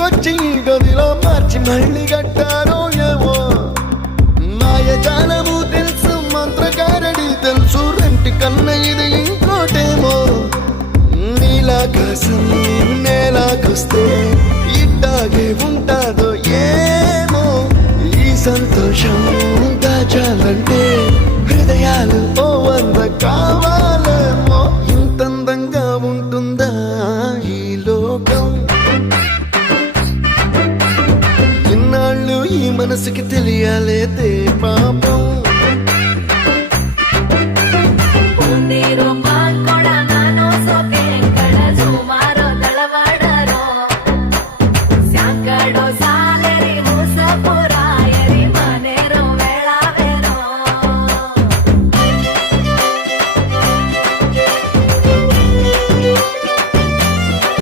ఇంటికొచ్చి గదిలో మార్చి మళ్ళీ కట్టారో ఏమో మాయజాలము తెలుసు మంత్రకారడి తెలుసు రెంటి కన్న ఇది ఇంకోటేమో నీలాకాశం నేలాకొస్తే ఇట్టాగే ఉంటాదో ఏమో ఈ సంతోషం దాచాలంటే హృదయాలు ఓ వంద కావాలేమో ఇంతందంగా ఉంటుందా ఈ లోకం ఇన్నాళ్ళు ఈ మనసుకి తెలియాలే